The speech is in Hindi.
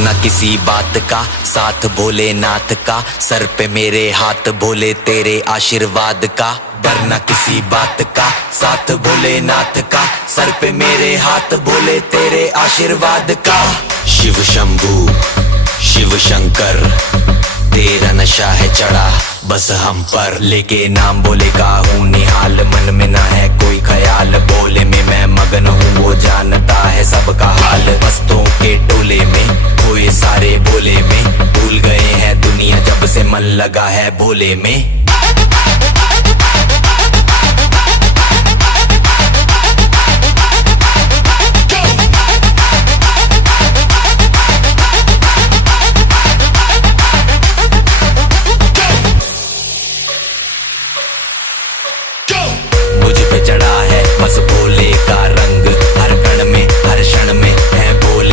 डरना किसी बात का, साथ भोलेनाथ का, सर पे मेरे हाथ भोले तेरे आशीर्वाद का। डरना किसी बात का, साथ भोलेनाथ का, सर पे मेरे हाथ भोले तेरे आशीर्वाद का। शिव शंभू शिव शंकर तेरा नशा है चढ़ा बस हम पर, लेके नाम बोले का हूँ निहाल, मन में ना है कोई ख्याल, बोले में मैं मगन हूँ वो जानता है सबका हाल। मस्तों के टोले में खोए सारे भोले में, भूल गए हैं दुनिया जब से मन लगा है भोले में।